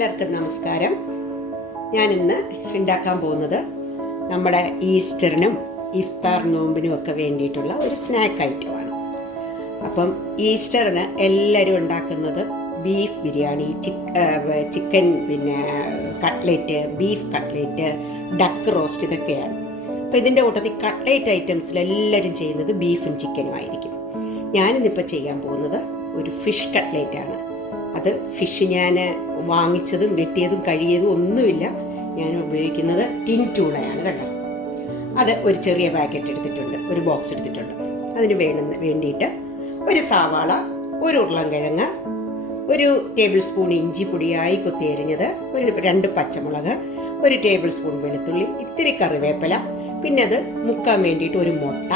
എല്ലാവർക്കും നമസ്കാരം. ഞാനിന്ന് ഉണ്ടാക്കാൻ പോകുന്നത് നമ്മുടെ ഈസ്റ്ററിനും ഇഫ്താർ നോമ്പിനും ഒക്കെ വേണ്ടിയിട്ടുള്ള ഒരു സ്നാക്ക് ഐറ്റമാണ്. അപ്പം ഈസ്റ്ററിന് എല്ലാവരും ഉണ്ടാക്കുന്നത് ബീഫ് ബിരിയാണി, ചിക്കൻ, പിന്നെ cutlet, beef cutlet, duck roast ഇതൊക്കെയാണ്. അപ്പോൾ ഇതിൻ്റെ കൂട്ടത്തിൽ കട്ട്ലേറ്റ് ഐറ്റംസിൽ എല്ലാവരും ചെയ്യുന്നത് ബീഫും ചിക്കനും ആയിരിക്കും. ഞാനിന്നിപ്പോൾ ചെയ്യാൻ പോകുന്നത് ഒരു ഫിഷ് കട്ട്ലേറ്റാണ്. അത് ഫിഷ് ഞാൻ വാങ്ങിച്ചതും വെട്ടിയതും കഴിയതും ഒന്നുമില്ല. ഞാൻ ഉപയോഗിക്കുന്നത് ടിൻ ട്യൂണയാണ് കേട്ടോ. അത് ഒരു ചെറിയ പാക്കറ്റ് എടുത്തിട്ടുണ്ട്, ഒരു ബോക്സ് എടുത്തിട്ടുണ്ട്. അതിന് വേണ്ടിയിട്ട് ഒരു സവാള, ഒരു ഉരുളൻകിഴങ്ങ്, ഒരു ടേബിൾ സ്പൂൺ ഇഞ്ചി പൊടിയായി കൊത്തിയരിഞ്ഞത്, ഒരു 2 പച്ചമുളക്, ഒരു ടേബിൾ സ്പൂൺ വെളുത്തുള്ളി, ഇത്തിരി കറിവേപ്പില, പിന്നെ അത് മുക്കാൻ വേണ്ടിയിട്ട് ഒരു മുട്ട,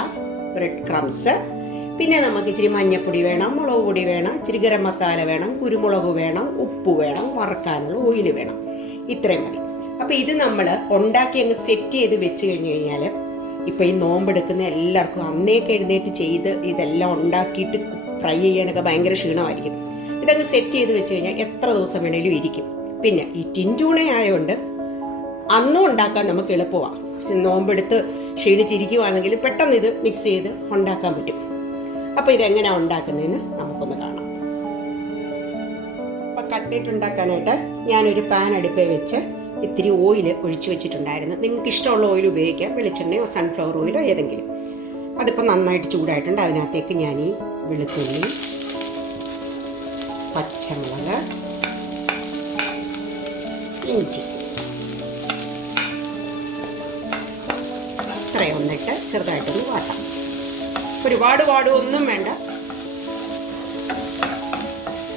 ബ്രെഡ് ക്രംസ്, പിന്നെ നമുക്ക് ഇച്ചിരി മഞ്ഞൾപ്പൊടി വേണം, മുളക് പൊടി വേണം, ഇച്ചിരി ഗരം മസാല വേണം, കുരുമുളക് വേണം, ഉപ്പ് വേണം, വറുക്കാനുള്ള ഓയിൽ വേണം. ഇത്രയും മതി. അപ്പോൾ ഇത് നമ്മൾ ഉണ്ടാക്കി അങ്ങ് സെറ്റ് ചെയ്ത് വെച്ച് കഴിഞ്ഞ് കഴിഞ്ഞാൽ, ഇപ്പോൾ ഈ നോമ്പെടുക്കുന്ന എല്ലാവർക്കും അന്നേക്ക് എഴുന്നേറ്റ് ചെയ്ത് ഇതെല്ലാം ഉണ്ടാക്കിയിട്ട് ഫ്രൈ ചെയ്യാനൊക്കെ ഭയങ്കര ക്ഷീണമായിരിക്കും. ഇതങ്ങ് സെറ്റ് ചെയ്ത് വെച്ച് കഴിഞ്ഞാൽ എത്ര ദിവസം വേണേലും ഇരിക്കും. പിന്നെ ഈ ടിൻ ട്യൂണ ആയതുകൊണ്ട് അന്നും ഉണ്ടാക്കാൻ നമുക്ക് എളുപ്പമാണ്. നോമ്പെടുത്ത് ക്ഷീണിച്ചിരിക്കുവാണെങ്കിലും പെട്ടെന്ന് ഇത് മിക്സ് ചെയ്ത് ഉണ്ടാക്കാൻ പറ്റും. അപ്പോൾ ഇതെങ്ങനെയാണ് ഉണ്ടാക്കുന്നതെന്ന് നമുക്കൊന്ന് കാണാം. അപ്പോൾ കട്ട്ലേറ്റ് ഉണ്ടാക്കാനായിട്ട് ഞാനൊരു പാൻ അടുപ്പിൽ വെച്ച് ഇത്തിരി ഓയിൽ ഒഴിച്ച് വെച്ചിട്ടുണ്ടായിരുന്നു. നിങ്ങൾക്ക് ഇഷ്ടമുള്ള ഓയിൽ ഉപയോഗിക്കാം, വെളിച്ചെണ്ണയോ സൺഫ്ലവർ ഓയിലോ ഏതെങ്കിലും. അതിപ്പോൾ നന്നായിട്ട് ചൂടായിട്ടുണ്ട്. അതിനകത്തേക്ക് ഞാൻ ഈ വെളുത്തുള്ളി, പച്ചമുളക്, ഇഞ്ചി അത്രയും ഒന്നിട്ട് ചെറുതായിട്ടൊന്ന് വാട്ടാം. ഒരുപാട് വാടുവൊന്നും വേണ്ട.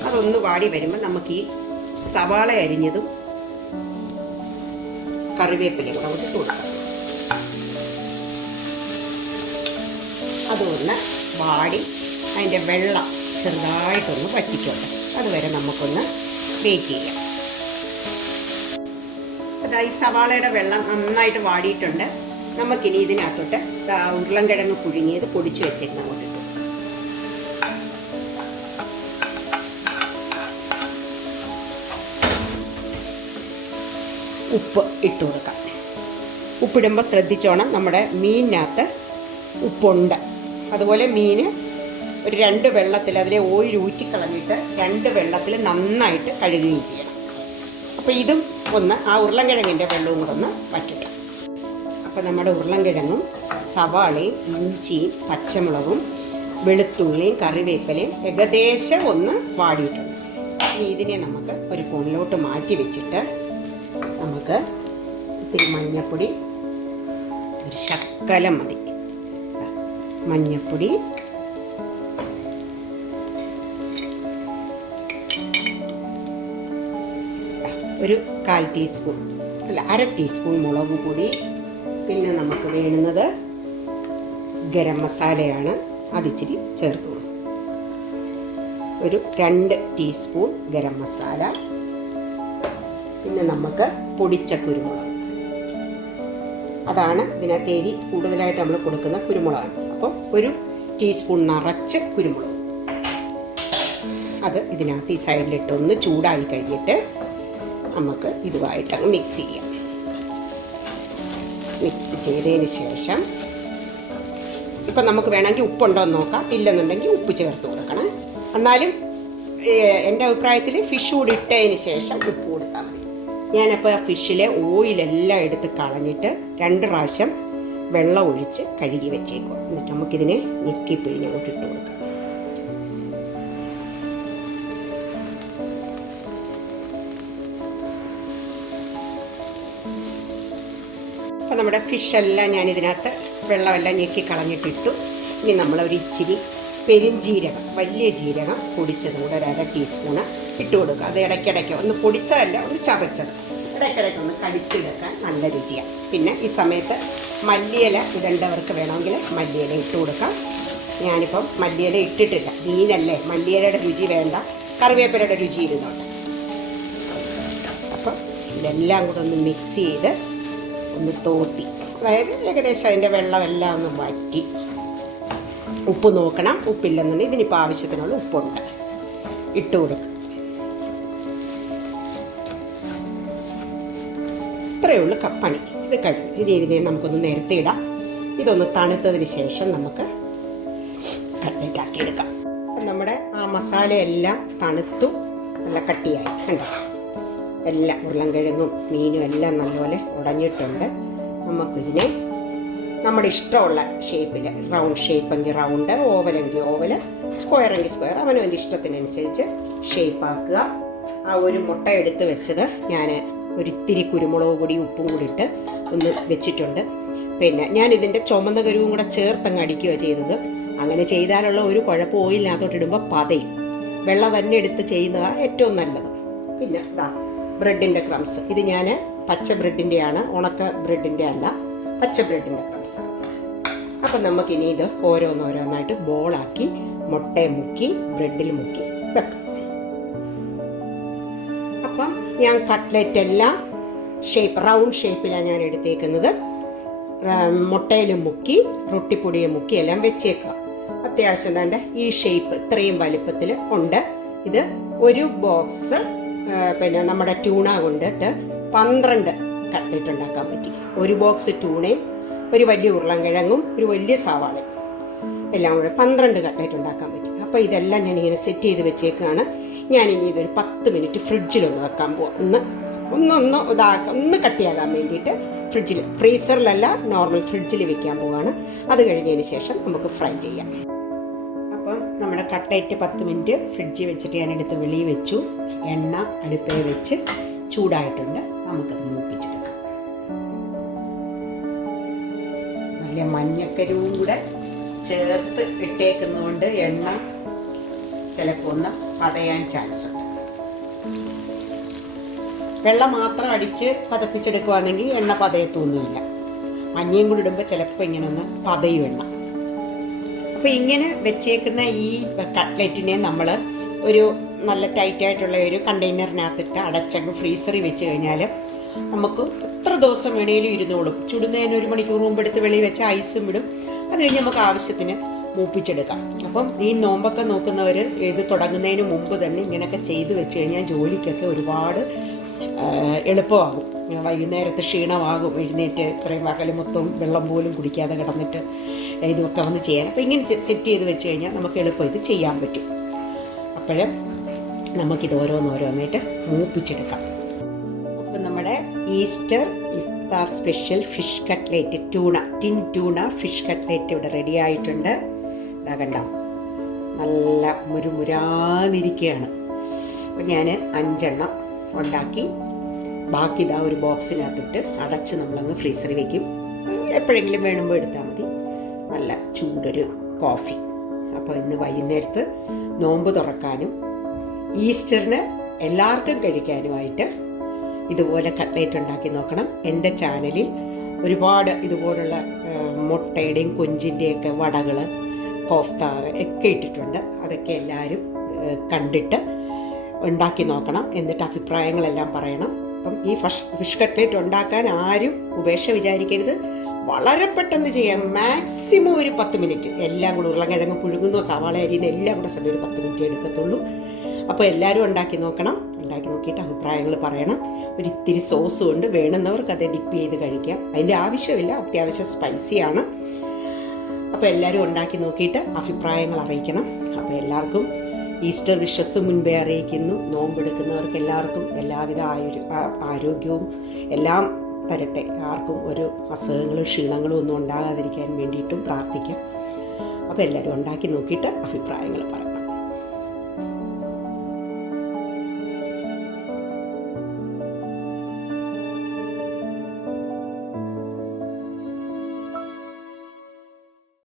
അതൊന്ന് വാടി വരുമ്പോൾ നമുക്ക് ഈ സവാള അരിഞ്ഞതും കറിവേപ്പിലയും കൂടെ ഇട്ട് കൊടുക്കാം. അതൊന്ന് വാടി അതിൻ്റെ വെള്ളം ചെറുതായിട്ടൊന്ന് വറ്റിച്ചോട്ടെ. അതുവരെ നമുക്കൊന്ന് വെയിറ്റ് ചെയ്യാം. അതായത് ഈ സവാളയുടെ വെള്ളം നന്നായിട്ട് വാടിയിട്ടുണ്ട്. നമുക്കിനി ഇതിനകത്തോട്ട് ഉരുളൻകിഴങ്ങ് പുഴുങ്ങിയത് പൊടിച്ച് വെച്ചേക്കുന്ന അങ്ങോട്ട് ഇട്ടു. ഉപ്പ് ഇട്ട് കൊടുക്കാം. ഉപ്പിടുമ്പോൾ ശ്രദ്ധിച്ചോണം, നമ്മുടെ മീനിനകത്ത് ഉപ്പുണ്ട്. അതുപോലെ മീൻ ഒരു 2 വെള്ളത്തിൽ അതിലെ ഓയിൽ ഊറ്റിക്കളഞ്ഞിട്ട് 2 വെള്ളത്തിൽ നന്നായിട്ട് കഴുകുകയും ചെയ്യണം. അപ്പോൾ ഇതും ഒന്ന് ആ ഉരുളൻകിഴങ്ങിൻ്റെ വെള്ളവും കൂടെ ഒന്ന് വറ്റട്ടെ. അപ്പോൾ നമ്മുടെ ഉരുളൻകിഴങ്ങും സവാളയും ഇഞ്ചിയും പച്ചമുളകും വെളുത്തുള്ളിയും കറിവേപ്പിലയും ഏകദേശം ഒന്ന് വാടിയിട്ടുണ്ട്. ഇനി ഇതിനെ നമുക്ക് ഒരു കോണിലോട്ട് മാറ്റി വെച്ചിട്ട് നമുക്ക് ഇത്തിരി മഞ്ഞൾപ്പൊടി, ഒരു ശകലം മതി മഞ്ഞൾപ്പൊടി, ഒരു 1/4 ടീസ്പൂൺ അല്ല 1/2 ടീസ്പൂൺ മുളക് പൊടി, പിന്നെ നമുക്ക് വേണ്ടുന്നത് ഗരം മസാലയാണ്. അതിച്ചിരി ചേർത്ത് കൊടുക്കും. ഒരു 2 ടീസ്പൂൺ ഗരം മസാല, പിന്നെ നമുക്ക് പൊടിച്ച കുരുമുളക്. അതാണ് ഇതിനകത്ത് എരി കൂടുതലായിട്ട് നമ്മൾ കൊടുക്കുന്ന കുരുമുളകാണ്. അപ്പോൾ ഒരു ടീസ്പൂൺ നിറച്ച് കുരുമുളക് അത് ഇതിനകത്ത് ഈ സൈഡിലിട്ടൊന്ന് ചൂടായി കഴിഞ്ഞിട്ട് നമുക്ക് ഇതുമായിട്ടങ്ങ് മിക്സ് ചെയ്യാം. മിക്സ് ചെയ്തതിന് ശേഷം ഇപ്പം നമുക്ക് വേണമെങ്കിൽ ഉപ്പുണ്ടോ എന്ന് നോക്കാം. ഇല്ലെന്നുണ്ടെങ്കിൽ ഉപ്പ് ചേർത്ത് കൊടുക്കണം. എന്നാലും എൻ്റെ അഭിപ്രായത്തിൽ ഫിഷ് കൂടി ഇട്ടതിന് ശേഷം ഉപ്പ് കൊടുത്താൽ മതി. ഞാനപ്പോൾ ആ ഫിഷിലെ ഓയിലെല്ലാം എടുത്ത് കളഞ്ഞിട്ട് 2 പ്രാവശ്യം വെള്ളം ഒഴിച്ച് കഴുകി വെച്ചേക്കും. എന്നിട്ട് നമുക്കിതിനെ ഞെക്കി പിഴിഞ്ഞങ്ങോട്ട് ഇട്ട് കൊടുക്കാം. അപ്പോൾ നമ്മുടെ ഫിഷെല്ലാം ഞാനിതിനകത്ത് വെള്ളമെല്ലാം ഞെക്കി കളഞ്ഞിട്ടിട്ടു. ഇനി നമ്മളൊരു ഇച്ചിരി പെരുംജീരകം, വലിയ ജീരകം പൊടിച്ചതും കൂടെ ഒരു 1/2 ടീസ്പൂണ് ഇട്ട് കൊടുക്കുക. അത് ഇടയ്ക്കിടയ്ക്ക് ഒന്ന് പൊടിച്ചതല്ല, ഒന്ന് ചതച്ചത് ഇടയ്ക്കിടയ്ക്ക് ഒന്ന് കടിച്ചെടുക്കാൻ നല്ല രുചിയാണ്. പിന്നെ ഈ സമയത്ത് മല്ലിയില ഇടേണ്ടവർക്ക് വേണമെങ്കിൽ മല്ലിയില ഇട്ട് കൊടുക്കാം. ഞാനിപ്പം മല്ലിയില ഇട്ടിട്ടില്ല, മീനല്ലേ, മല്ലിയിലയുടെ രുചി വേണ്ട, കറിവേപ്പിലയുടെ രുചി ഇരുന്നോട്ടെ. അപ്പം ഇതെല്ലാം കൂടെ ഒന്ന് മിക്സ് ചെയ്ത് ഒന്ന് തോത്തി, അതായത് ഏകദേശം അതിൻ്റെ വെള്ളമെല്ലാം ഒന്ന് വറ്റി. ഉപ്പ് നോക്കണം, ഉപ്പില്ലെന്നുണ്ടെങ്കിൽ ഇതിനിപ്പോൾ ആവശ്യത്തിനുള്ള ഉപ്പുണ്ട്, ഇട്ട് കൊടുക്കുക. ഇത്രയേ ഉള്ളൂ പണി. ഇത് കഴിഞ്ഞു. ഇനി ഇതിനെ നമുക്കൊന്ന് നിരത്തിയിടാം. ഇതൊന്ന് തണുത്തതിന് ശേഷം നമുക്ക് കട്ട്ലേറ്റ് ആക്കിയെടുക്കാം. നമ്മുടെ ആ മസാലയെല്ലാം തണുത്തു നല്ല കട്ടിയായി കണ്ടോ. എല്ലാം ഉരുളൻകിഴങ്ങും മീനും എല്ലാം നല്ലപോലെ ഉടഞ്ഞിട്ടുണ്ട്. നമുക്കിതിനെ നമ്മുടെ ഇഷ്ടമുള്ള ഷേപ്പിൽ, റൗണ്ട് ഷേപ്പെങ്കിൽ റൗണ്ട്, ഓവലെങ്കിൽ ഓവൽ, സ്ക്വയറെങ്കിൽ സ്ക്വയർ, അവനവൻ്റെ ഇഷ്ടത്തിനനുസരിച്ച് ഷേപ്പാക്കുക. ആ ഒരു മുട്ട എടുത്ത് വെച്ചത് ഞാൻ ഒരിത്തിരി കുരുമുളക് പൊടി ഉപ്പും കൂടി ഇട്ട് ഒന്ന് വെച്ചിട്ടുണ്ട്. പിന്നെ ഞാൻ ഇതിൻ്റെ ചുമന്ന കരുവും കൂടെ ചേർത്തങ്ങ് അടിക്കുകയാണ് ചെയ്തത്. അങ്ങനെ ചെയ്താലുള്ള ഒരു കുഴപ്പം ഓയിലിനകത്തോട്ടിടുമ്പോൾ പതയും. വെള്ളം തന്നെ എടുത്ത് ചെയ്യുന്നതാണ് ഏറ്റവും നല്ലത്. പിന്നെ ഇതാ ബ്രെഡിൻ്റെ ക്രംസ്. ഇത് ഞാൻ പച്ച ബ്രെഡിൻ്റെയാണ്, ഉണക്ക ബ്രെഡിൻ്റെ അല്ല, പച്ച ബ്രെഡിൻ്റെ ക്രംസ്. അപ്പം നമുക്കിനി ഇത് ഓരോന്നോരോന്നായിട്ട് ബോളാക്കി മുട്ടയെ മുക്കി ബ്രെഡിൽ മുക്കി വെക്കാം. അപ്പം ഞാൻ കട്ട്ലെറ്റ് എല്ലാം റൗണ്ട് ഷേപ്പിലാണ് ഞാൻ എടുത്തേക്കുന്നത്. മുട്ടയിൽ മുക്കി റൊട്ടിപ്പൊടിയെ മുക്കി എല്ലാം വെച്ചേക്കുക. അത്യാവശ്യം വേണ്ട ഈ ഷേപ്പ് ഇത്രയും വലിപ്പത്തിൽ ഉണ്ട്. ഇത് ഒരു ബോക്സ് പിന്നെ നമ്മുടെ ട്യൂണ കൊണ്ടിട്ട് 12 കട്ട്ലെറ്റ് ഉണ്ടാക്കാൻ പറ്റി. ഒരു ബോക്സ് ട്യൂണയും ഒരു വലിയ ഉരുളൻകിഴങ്ങും ഒരു വലിയ സവാളയും എല്ലാം കൂടെ 12 കട്ട്ലെറ്റ് ഉണ്ടാക്കാൻ പറ്റി. അപ്പോൾ ഇതെല്ലാം ഞാനിങ്ങനെ സെറ്റ് ചെയ്ത് വെച്ചേക്കാണ്. ഞാനിനി ഇതൊരു 10 മിനിറ്റ് ഫ്രിഡ്ജിലൊന്ന് വെക്കാൻ പോവാം. ഒന്ന് കട്ടിയാകാൻ വേണ്ടിയിട്ട് ഫ്രീസറിലല്ല, നോർമൽ ഫ്രിഡ്ജിൽ വെക്കാൻ പോവാണ്. അത് കഴിഞ്ഞതിന് ശേഷം നമുക്ക് ഫ്രൈ ചെയ്യാം. അപ്പം നമ്മുടെ കട്ട്ലേറ്റ് 10 മിനിറ്റ് ഫ്രിഡ്ജിൽ വെച്ചിട്ട് ഞാനെടുത്ത് വെളിയിൽ വെച്ചു. എണ്ണ അടുപ്പിൽ വെച്ച് ചൂടായിട്ടുണ്ട്. നമുക്കത് മൂപ്പിച്ചെടുക്കാം. നല്ല മഞ്ഞക്കരുവും കൂടെ ചേർത്ത് ഇട്ടേക്കുന്നതുകൊണ്ട് എണ്ണ ചിലപ്പോൾ ഒന്ന് പതയാൻ ചാൻസ് ഉണ്ട്. വെള്ളം മാത്രം അടിച്ച് പതപ്പിച്ചെടുക്കുകയാണെങ്കിൽ എണ്ണ പതയത്തൊന്നുമില്ല. മഞ്ഞയും കൂടി ഇടുമ്പോൾ ചിലപ്പോൾ ഇങ്ങനെ ഒന്ന് പതയും എണ്ണ. അപ്പോൾ ഇങ്ങനെ വെച്ചേക്കുന്ന ഈ കട്ട്ലെറ്റിനെ നമ്മൾ ഒരു നല്ല ടൈറ്റായിട്ടുള്ള ഒരു കണ്ടെയ്നറിനകത്തിട്ട് അടച്ചങ്ങ് ഫ്രീസറിൽ വെച്ച് കഴിഞ്ഞാൽ നമുക്ക് എത്ര ദിവസം വേണേലും ഇരുന്നോളും. ചുടുന്നതിന് 1 മണിക്കൂർ മുമ്പ് എടുത്ത് വെളിയിൽ വെച്ച് ഐസും വിടും. അത് കഴിഞ്ഞ് നമുക്ക് ആവശ്യത്തിന് മൂപ്പിച്ചെടുക്കാം. അപ്പം ഈ നോമ്പൊക്കെ നോക്കുന്നവർ ഇത് തുടങ്ങുന്നതിന് മുമ്പ് തന്നെ ഇങ്ങനെയൊക്കെ ചെയ്ത് വെച്ച് കഴിഞ്ഞാൽ ജോലിക്കൊക്കെ ഒരുപാട് എളുപ്പമാകും. വൈകുന്നേരത്തെ ക്ഷീണമാകും. എഴുന്നേറ്റ് ഇത്രയും പകൽ മൊത്തവും വെള്ളം പോലും കുടിക്കാതെ കിടന്നിട്ട് ഇതൊക്കെ വന്ന് ചെയ്യാൻ. അപ്പോൾ ഇങ്ങനെ സെറ്റ് ചെയ്ത് വെച്ച് കഴിഞ്ഞാൽ നമുക്ക് എളുപ്പം ഇത് ചെയ്യാൻ പറ്റും. അപ്പോൾ നമുക്കിത് ഓരോന്നോരോന്നായിട്ട് മൂപ്പിച്ചെടുക്കാം. അപ്പം നമ്മുടെ ഈസ്റ്റർ ഇഫ്താർ special fish cutlet tin tuna fish cutlet ഇവിടെ റെഡി ആയിട്ടുണ്ട്. ഇതാകണ്ട നല്ല മുരുമുരാന്നിരിക്കുകയാണ്. അപ്പം ഞാൻ 5 എണ്ണം ഉണ്ടാക്കി ബാക്കി ഇതാ ഒരു ബോക്സിനകത്തിട്ട് അടച്ച് നമ്മളങ്ങ് ഫ്രീസറിൽ വയ്ക്കും. എപ്പോഴെങ്കിലും വേണുമ്പോൾ എടുത്താൽ മതി. നല്ല ചൂടൊരു കോഫി. അപ്പോൾ ഇന്ന് വൈകുന്നേരത്ത് നോമ്പ് തുറക്കാനും ഈസ്റ്ററിന് എല്ലാവർക്കും കഴിക്കാനുമായിട്ട് ഇതുപോലെ കട്ട്ലേറ്റ് ഉണ്ടാക്കി നോക്കണം. എൻ്റെ ചാനലിൽ ഒരുപാട് ഇതുപോലുള്ള മുട്ടയുടെയും കൊഞ്ചിൻ്റെയൊക്കെ വടകൾ, കോഫ്ത ഒക്കെ ഇട്ടിട്ടുണ്ട്. അതൊക്കെ എല്ലാവരും കണ്ടിട്ട് ഉണ്ടാക്കി നോക്കണം. എന്നിട്ട് അഭിപ്രായങ്ങളെല്ലാം പറയണം. അപ്പം ഈ ഫിഷ് കട്ട്ലേറ്റ് ഉണ്ടാക്കാൻ ആരും ഉപേക്ഷ വിചാരിക്കരുത്. വളരെ പെട്ടെന്ന് ചെയ്യാം. മാക്സിമം ഒരു 10 മിനിറ്റ്. എല്ലാം കൂടെ ഉരുളക്കിഴങ്ങ് പുഴുങ്ങുന്നോ സവാള അരിയുന്നോ എല്ലാം കൂടെ സമയം ഒരു 10 മിനിറ്റ് എടുക്കത്തുള്ളൂ. അപ്പോൾ എല്ലാവരും ഉണ്ടാക്കി നോക്കണം. ഉണ്ടാക്കി നോക്കിയിട്ട് അഭിപ്രായങ്ങൾ പറയണം. ഒരിത്തിരി സോസ് കൊണ്ട് വേണമെന്നവർക്ക് അത് ഡിപ്പ് ചെയ്ത് കഴിക്കാം. അതിൻ്റെ ആവശ്യമില്ല, അത്യാവശ്യം സ്പൈസിയാണ്. അപ്പോൾ എല്ലാവരും ഉണ്ടാക്കി നോക്കിയിട്ട് അഭിപ്രായങ്ങൾ അറിയിക്കണം. അപ്പോൾ എല്ലാവർക്കും ഈസ്റ്റർ വിഷസ് മുൻപേ അറിയിക്കുന്നു. നോമ്പെടുക്കുന്നവർക്ക് എല്ലാവർക്കും എല്ലാവിധ ആരോഗ്യവും എല്ലാം തരട്ടെ. ആർക്കും ഒരു അസുഖങ്ങളും ക്ഷീണങ്ങളും ഒന്നും ഉണ്ടാകാതിരിക്കാൻ വേണ്ടിയിട്ടും പ്രാർത്ഥിക്കാം. അപ്പോൾ എല്ലാവരും ഉണ്ടാക്കി നോക്കിയിട്ട് അഭിപ്രായങ്ങൾ പറയണം.